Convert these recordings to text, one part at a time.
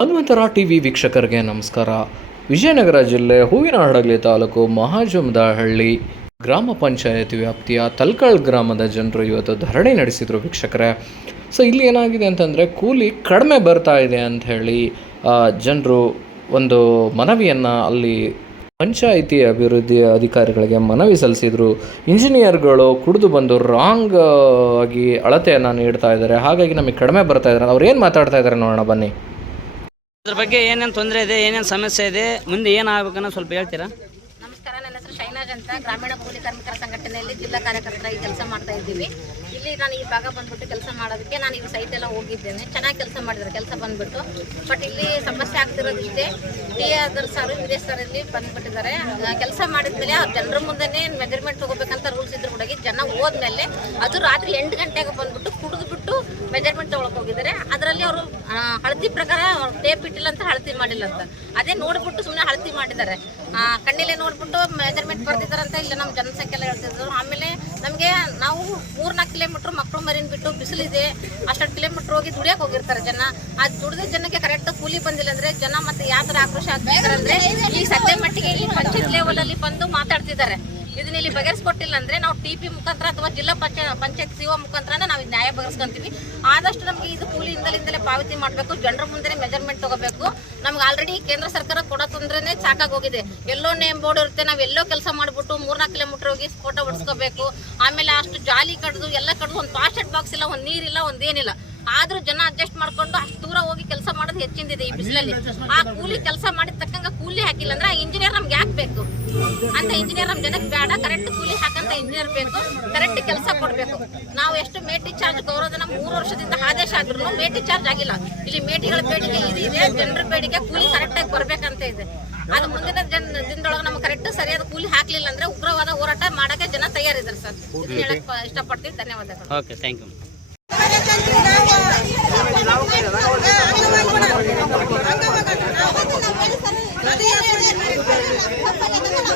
ಹನುಮಂತರ TV ವೀಕ್ಷಕರಿಗೆ ನಮಸ್ಕಾರ. ವಿಜಯನಗರ ಜಿಲ್ಲೆ ಹೂವಿನಹಡಗಲಿ ತಾಲೂಕು ಮಹಾಜುಮದಹಳ್ಳಿ ಗ್ರಾಮ ಪಂಚಾಯತ್ ವ್ಯಾಪ್ತಿಯ ತಲ್ಕಳ್ ಗ್ರಾಮದ ಜನರು ಇವತ್ತು ಧರಣಿ ನಡೆಸಿದರು ವೀಕ್ಷಕರೇ. ಸೊ ಇಲ್ಲಿ ಏನಾಗಿದೆ ಅಂತಂದರೆ ಕೂಲಿ ಕಡಿಮೆ ಬರ್ತಾ ಇದೆ ಅಂತ ಹೇಳಿ ಜನರು ಒಂದು ಮನವಿಯನ್ನು ಅಲ್ಲಿ ಪಂಚಾಯಿತಿ ಅಭಿವೃದ್ಧಿ ಅಧಿಕಾರಿಗಳಿಗೆ ಮನವಿ ಸಲ್ಲಿಸಿದರು. ಇಂಜಿನಿಯರ್ಗಳು ಕುಡಿದು ಬಂದು ರಾಂಗ್ ಆಗಿ ಅಳತೆಯನ್ನು ನೀಡ್ತಾ ಇದ್ದಾರೆ. ಹಾಗಾಗಿ ನಮಗೆ ಕಡಿಮೆ ಬರ್ತಾ ಇದ್ದಾರೆ. ಅವ್ರು ಏನು ಮಾತಾಡ್ತಾ ಇದ್ದಾರೆ ನೋಡೋಣ ಬನ್ನಿ. ಅದ್ರ ಬಗ್ಗೆ ಏನೇನು ತೊಂದರೆ ಇದೆ, ಏನೇನು ಸಮಸ್ಯೆ ಇದೆ, ಮುಂದೆ ಏನಾಗಬೇಕನ್ನೋ ಸ್ವಲ್ಪ ಹೇಳ್ತೀರಾ? ನಮಸ್ಕಾರ, ನನ್ನ ಹೆಸರು ಅಂತ ಗ್ರಾಮೀಣ ಕೂಲಿ ಕಾರ್ಮಿಕರ ಸಂಘಟನೆಯಲ್ಲಿ ಜಿಲ್ಲಾ ಕಾರ್ಯಕರ್ತರಾಗಿ ಕೆಲಸ ಮಾಡ್ತಾ ಇದ್ದೀವಿ. ಇಲ್ಲಿ ನಾನು ಈ ಭಾಗ ಬಂದ್ಬಿಟ್ಟು ಕೆಲಸ ಮಾಡೋದಕ್ಕೆ ನಾನು ಈ ಸೈಟ್ ಎಲ್ಲ ಹೋಗಿದ್ದೇನೆ. ಚೆನ್ನಾಗಿ ಕೆಲಸ ಮಾಡಿದ್ದಾರೆ, ಕೆಲಸ ಬಂದ್ಬಿಟ್ಟು. ಬಟ್ ಇಲ್ಲಿ ಸಮಸ್ಯೆ ಆಗ್ತಿರೋದಿಷ್ಟೇ ಟಿ ಆದರ್ ಸರ್ ವಿದೇಶ ಸರ್ ಇಲ್ಲಿ ಬಂದ್ಬಿಟ್ಟಿದ್ದಾರೆ. ಕೆಲಸ ಮಾಡಿದ್ಮೇಲೆ ಅವ್ರ ಜನರ ಮುಂದೆನೇ ಮೆಜರ್ಮೆಂಟ್ ತಗೋಬೇಕಂತ ರೂಲ್ಸ್ ಇದ್ರು ಕೂಡ ಜನ ಹೋದ್ಮೇಲೆ ಅದು ರಾತ್ರಿ ಎಂಟು ಗಂಟೆಗೆ ಬಂದ್ಬಿಟ್ಟು ಕುಡಿದ್ಬಿಟ್ಟು ಮೆಜರ್ಮೆಂಟ್ ತೊಗೊಳಕ್ ಹೋಗಿದ್ದಾರೆ. ಅದರಲ್ಲಿ ಅವರು ಹಳದಿ ಪ್ರಕಾರ ಟೇಪ್ ಇಟ್ಟಿಲ್ಲ ಅಂತ ಹಳತಿ ಮಾಡಿಲ್ಲ ಅಂತ. ಅದೇ ನೋಡ್ಬಿಟ್ಟು ಸುಮ್ಮನೆ ಹಳತಿ ಮಾಡಿದ್ದಾರೆ. ಕಣ್ಣಿಲ್ಲೇ ಕಣ್ಣಿಲೆ ನೋಡ್ಬಿಟ್ಟು ಮೆಜರ್ಮೆಂಟ್ ಅಂತ ಇಲ್ಲ ನಮ್ಮ ಜನಸಂಖ್ಯೆ ಎಲ್ಲ ಹೇಳ್ತಿದ್ರು. ಆಮೇಲೆ ನಮಗೆ ನಾವು ಮೂರ್ನಾಲ್ಕು ಕಿಲೋಮೀಟ್ರ್ ಮಕ್ಕಳು ಮರಿನ ಬಿಟ್ಟು ಬಿಸಿಲಿದೆ, ಅಷ್ಟೊಂದು ಕಿಲೋಮೀಟ್ರ್ ಹೋಗಿ ದುಡಿಯಕ್ಕೆ ಹೋಗಿರ್ತಾರೆ ಜನ. ಆ ದುಡಿದ ಜನಕ್ಕೆ ಕರೆಕ್ಟ್ ಕೂಲಿ ಬಂದಿಲ್ಲ ಅಂದ್ರೆ ಜನ ಮತ್ತೆ ಯಾವ ಥರ ಆಕ್ರೋಶ ಆಗ್ತಿದ್ದಾರೆ ಅಂದರೆ ಈ ಸದ್ಯ ಮಟ್ಟಿಗೆ ಇಲ್ಲಿ ಪಂಚಾಯತ್ ಲೆವೆಲ್ ಅಲ್ಲಿ ಬಂದು ಮಾತಾಡ್ತಿದ್ದಾರೆ. ಇದನ್ನ ಇಲ್ಲಿ ಬಗೆಹರಿಸ್ಕೊಟ್ಟಿಲ್ಲ ಅಂದ್ರೆ ನಾವು ಟಿ ಪಿ ಮುಖಾಂತರ ಅಥವಾ ಜಿಲ್ಲಾ ಪಂಚಾಯತ್ ಪಂಚಾಯತ್ ಸಿಒ ಮುಖಾಂತರ ನಾವು ನ್ಯಾಯ ಬಗೆಹರಿಸ್ಕೊಂತೀವಿ. ಆದಷ್ಟು ನಮಗೆ ಇದು ಕೂಲಿ ಇಂದಲಿಂದಲೇ ಪಾವತಿ ಮಾಡಬೇಕು, ಜನರ ಮುಂದೆ ಮೆಜರ್ಮೆಂಟ್ ತಗೋಬೇಕು. ನಮ್ಗೆ ಆಲ್ರೆಡಿ ಕೇಂದ್ರ ಸರ್ಕಾರ ಕೊಡೋ ತೊಂದ್ರೆ ಸಾಕಾಗೋಗಿದೆ. ಎಲ್ಲೋ ನೇಮ್ ಬೋರ್ಡ್ ಇರುತ್ತೆ, ನಾವು ಎಲ್ಲೋ ಕೆಲಸ ಮಾಡ್ಬಿಟ್ಟು ಮೂರ್ನಾಲ್ಕು ಕಿಲೋಮೀಟರ್ ಹೋಗಿ ಫೋಟೋ ಹೊಡ್ಸ್ಕೋಬೇಕು. ಆಮೇಲೆ ಅಷ್ಟು ಜಾಲಿ ಕಡ್ದು, ಎಲ್ಲ ಕಡ್ದು ಒಂದು ಪಾಸ್ಟೆಡ್ ಬಾಕ್ಸ್ ಇಲ್ಲ, ಒಂದು ನೀರಿಲ್ಲ ಒಂದೇನಿಲ್ಲ ಆದ್ರೂ ಜನ ಅಡ್ಜಸ್ಟ್ ಮಾಡ್ಕೊಂಡು ಅಷ್ಟು ದೂರ ಹೋಗಿ ಕೆಲಸ ಮಾಡೋದು ಹೆಚ್ಚಿಂದಿದೆ ಈ ಬಿಸಿಲಲ್ಲಿ. ಆ ಕೂಲಿ ಕೆಲಸ ಮಾಡಿದ ತಕ್ಕಂಗ ಕೂಲಿ ಹಾಕಿಲ್ಲ ಅಂದ್ರೆ ಆ ಇಂಜಿನಿಯರ್ ನಮ್ಗೆ ಯಾಕೆ ಬೇಕು? ಅಂತ ಇಂಜಿನಿಯರ್ ನಮ್ ಜನಕ್ಕೆ ಬೇಡ. ಕರೆಕ್ಟ್ ಕೂಲಿ ಹಾಕಂತ ಇಂಜಿನಿಯರ್ ಬೇಕು. ಕರೆಕ್ಟ್ ಕೆಲಸ ಕೊಡ್ಬೇಕು. ನಾವು ಎಷ್ಟು ಮೇಟಿ ಚಾರ್ಜ್ ಗೌರವಧನ ಮೂರು ವರ್ಷದಿಂದ ಆದೇಶ ಆದ್ರೂ ಮೇಟಿ ಚಾರ್ಜ್ ಆಗಿಲ್ಲ. ಇಲ್ಲಿ ಮೇಟಿಗಳ ಬೇಡಿಕೆ ಇದು ಇದೆ. ಜನರ ಬೇಡಿಕೆ ಕೂಲಿ ಕರೆಕ್ಟ್ ಆಗಿ ಬರ್ಬೇಕಂತ ಇದೆ. ಅದು ಮುಂದಿನ ಜನ ದಿನದೊಳಗೆ ನಮ್ಗೆ ಕರೆಕ್ಟ್ ಸರಿಯಾದ ಕೂಲಿ ಹಾಕ್ಲಿಲ್ಲ ಅಂದ್ರೆ ಉಗ್ರವಾದ ಹೋರಾಟ ಮಾಡಕ್ಕೆ ಜನ ತಯಾರಿದ್ದಾರೆ ಸರ್. ಹೇಳಕ್ ಇಷ್ಟಪಡ್ತೀನಿ. ಧನ್ಯವಾದಗಳು. ಓಕೆ ಥ್ಯಾಂಕ್ ಯು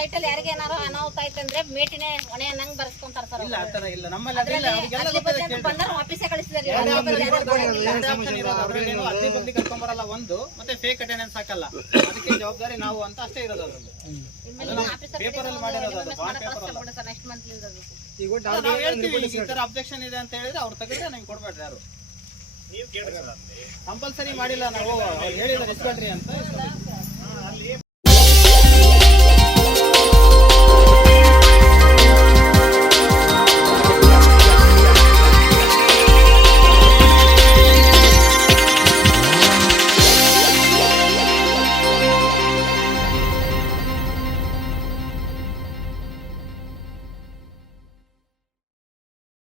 ಸೈಟ್ ಅಲ್ಲಿ ಯಾರಿಗೆ ಏನಾರು ಅನಾಹುತ ಆಯ್ತಂದ್ರೆ ಮೇಟಿನೇ ಹೊಣೆ ನಂಗ್ ಬರ್ಸ್ಕೊಂತಾರ ಸರ್ ಇಲ್ಲ ಆ ತರ ಇಲ್ಲ. ನಮ್ಮಲ್ಲಿ ಅದಿಲ್ಲ ಅವ್ರಿಗೆಲ್ಲ ಗೊತ್ತಿದೆ ಕೇಳ್ರಿ. ಬಂದ್ರೆ ವಾಪಸ್ಸೇ ಕಳಿಸಿದಾರೆ ಎರಡು option ಇರೋದು. ಏನು ಒಂದು ಮತ್ತೆ ಫೇಕ್ ಅಟೆಂಡೆನ್ಸ್ ಹಾಕಲ್ಲ. ಅದಕ್ಕೆ ಜವಾಬ್ದಾರಿ ನಾವು ಅಂತ ಅಷ್ಟೇ ಇರೋದು ಅದ್ರಲ್ಲಿ. ಪೇಪರ್ ಅಲ್ಲಿ ಮಾಡಿರೋದು ಅದು ಬಾಂಡ್ ಪೇಪರ್ ಅಲ್ಲ ನೆಕ್ಸ್ಟ್ ಮಂತ್ ಅದು. ನಾವು ಹೇಳ್ತೀವಿ ಈಗ ಈ ತರ ಅಬ್ಜೆಕ್ಷನ್ ಇದೆ ಅಂತ ಹೇಳಿದ್ರೆ ಅವ್ರು ತೆಗೆದ್ರೆ ನಂಗೆ ಕೊಡ್ಬೇಡ್ರಿ ಯಾರು. ಕಂಪಲ್ಸರಿ ಮಾಡಿಲ್ಲ ನಾವು ಅವ್ರು ಹೇಳಿದ್ರೆ ಇಸ್ಕೊಳ್ರಿ ಅಂತ